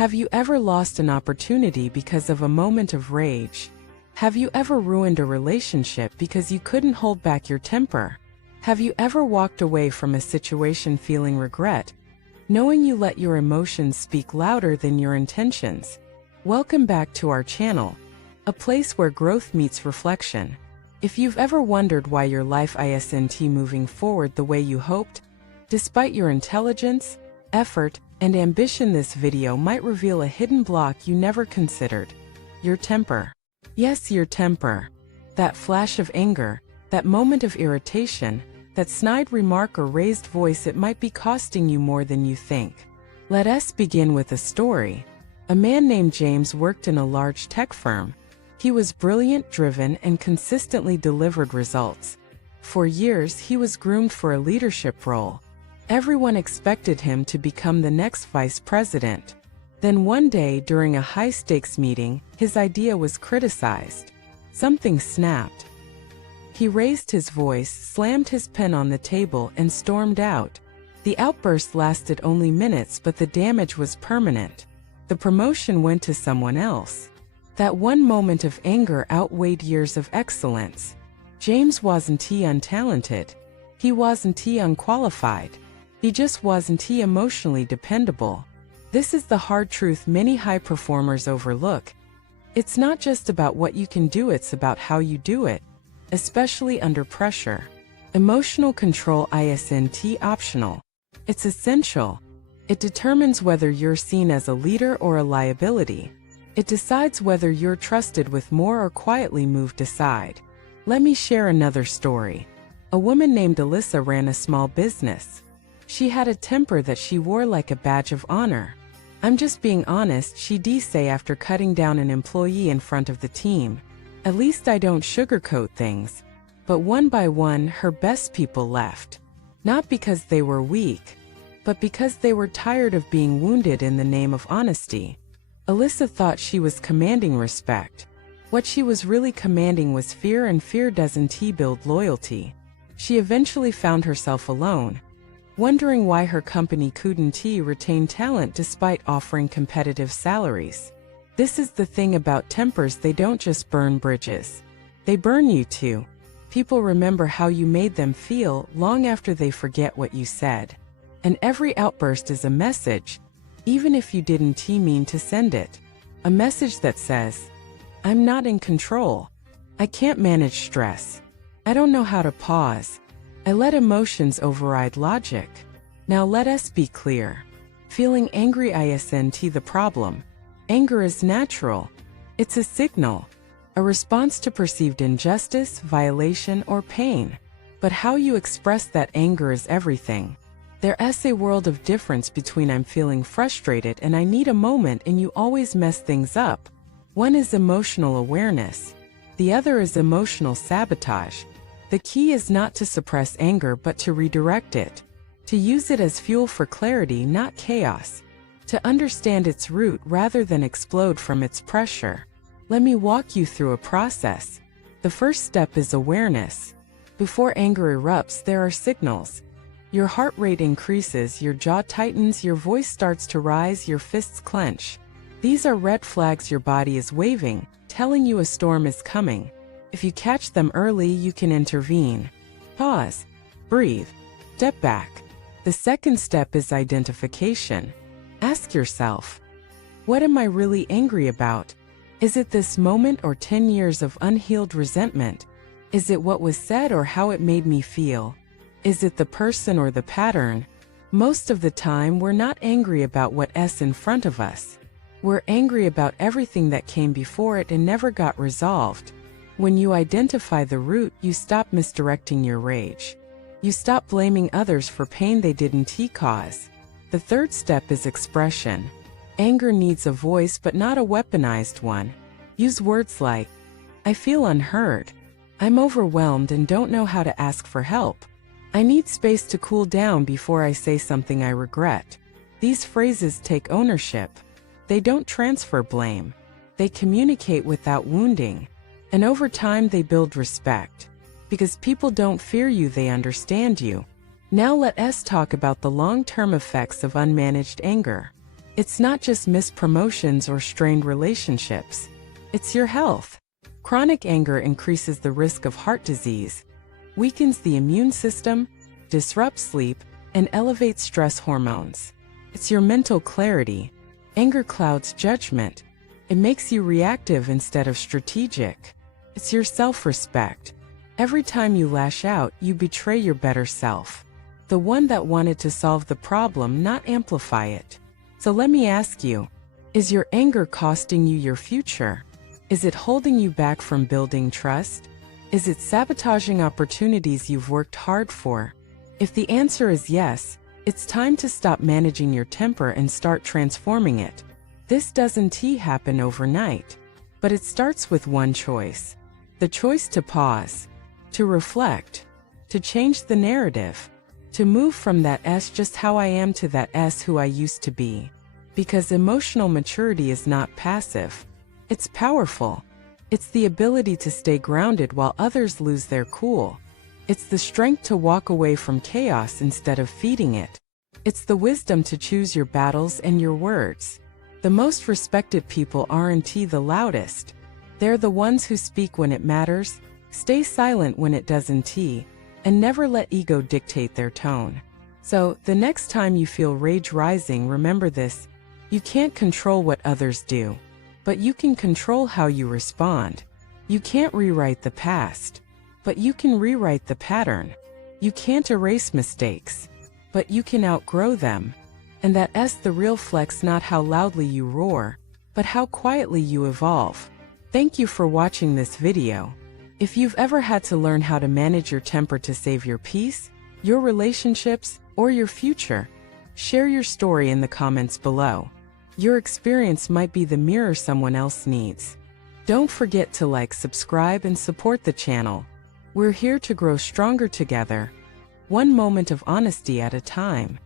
Have you ever lost an opportunity because of a moment of rage? Have you ever ruined a relationship because you couldn't hold back your temper? Have you ever walked away from a situation feeling regret, knowing you let your emotions speak louder than your intentions? Welcome back to our channel, a place where growth meets reflection. If you've ever wondered why your life isn't moving forward the way you hoped, despite your intelligence, effort, and ambition, this video might reveal a hidden block you never considered: your temper. Yes, your temper. That flash of anger, that moment of irritation, that snide remark or raised voice, it might be costing you more than you think. Let us begin with a story. A man named James worked in a large tech firm. He was brilliant, driven, and consistently delivered results. For years, he was groomed for a leadership role. Everyone expected him to become the next vice president. Then one day, during a high-stakes meeting, his idea was criticized. Something snapped. He raised his voice, slammed his pen on the table, and stormed out. The outburst lasted only minutes, but the damage was permanent. The promotion went to someone else. That one moment of anger outweighed years of excellence. James wasn't untalented. He wasn't unqualified. He just wasn't emotionally dependable. This is the hard truth many high performers overlook. It's not just about what you can do, it's about how you do it, especially under pressure. Emotional control isn't optional. It's essential. It determines whether you're seen as a leader or a liability. It decides whether you're trusted with more or quietly moved aside. Let me share another story. A woman named Alyssa ran a small business. She had a temper that she wore like a badge of honor. "I'm just being honest," she'd say after cutting down an employee in front of the team. "At least I don't sugarcoat things." But one by one, her best people left. Not because they were weak, but because they were tired of being wounded in the name of honesty. Alyssa thought she was commanding respect. What she was really commanding was fear, and fear doesn't build loyalty. She eventually found herself alone, wondering why her company couldn't retain talent despite offering competitive salaries. This is the thing about tempers: they don't just burn bridges. They burn you too. People remember how you made them feel long after they forget what you said. And every outburst is a message, even if you didn't mean to send it. A message that says, "I'm not in control. I can't manage stress. I don't know how to pause. I let emotions override logic." Now let us be clear. Feeling angry isn't the problem. Anger is natural. It's a signal, a response to perceived injustice, violation, or pain. But how you express that anger is everything. There's a world of difference between "I'm feeling frustrated" and "I need a moment," and you always mess things up. One is emotional awareness. The other is emotional sabotage. The key is not to suppress anger but to redirect it. To use it as fuel for clarity, not chaos. To understand its root rather than explode from its pressure. Let me walk you through a process. The first step is awareness. Before anger erupts, there are signals. Your heart rate increases, your jaw tightens, your voice starts to rise, your fists clench. These are red flags your body is waving, telling you a storm is coming. If you catch them early, you can intervene. Pause. Breathe. Step back. The second step is identification. Ask yourself, what am I really angry about? Is it this moment or 10 years of unhealed resentment? Is it what was said or how it made me feel? Is it the person or the pattern? Most of the time, we're not angry about what's in front of us. We're angry about everything that came before it and never got resolved. When you identify the root, you stop misdirecting your rage. You stop blaming others for pain they didn't cause. The third step is expression. Anger needs a voice, but not a weaponized one. Use words like, "I feel unheard. I'm overwhelmed and don't know how to ask for help. I need space to cool down before I say something I regret." These phrases take ownership. They don't transfer blame. They communicate without wounding. And over time, they build respect. Because people don't fear you, they understand you. Now let us talk about the long-term effects of unmanaged anger. It's not just missed promotions or strained relationships. It's your health. Chronic anger increases the risk of heart disease, weakens the immune system, disrupts sleep, and elevates stress hormones. It's your mental clarity. Anger clouds judgment. It makes you reactive instead of strategic. It's your self-respect. Every time you lash out, you betray your better self, the one that wanted to solve the problem, not amplify it. So let me ask you, is your anger costing you your future? Is it holding you back from building trust? Is it sabotaging opportunities you've worked hard for? If the answer is yes, it's time to stop managing your temper and start transforming it. This doesn't happen overnight, but it starts with one choice. The choice to pause, to reflect, to change the narrative, to move from that "S just how I am" to that "S who I used to be." Because emotional maturity is not passive. It's powerful. It's the ability to stay grounded while others lose their cool. It's the strength to walk away from chaos instead of feeding it. It's the wisdom to choose your battles and your words. The most respected people aren't the loudest. They're the ones who speak when it matters, stay silent when it doesn't, and never let ego dictate their tone. So, the next time you feel rage rising, remember this: you can't control what others do, but you can control how you respond. You can't rewrite the past, but you can rewrite the pattern. You can't erase mistakes, but you can outgrow them. And that's the real flex, not how loudly you roar, but how quietly you evolve. Thank you for watching this video. If you've ever had to learn how to manage your temper to save your peace, your relationships, or your future, share your story in the comments below. Your experience might be the mirror someone else needs. Don't forget to like, subscribe, and support the channel. We're here to grow stronger together, one moment of honesty at a time.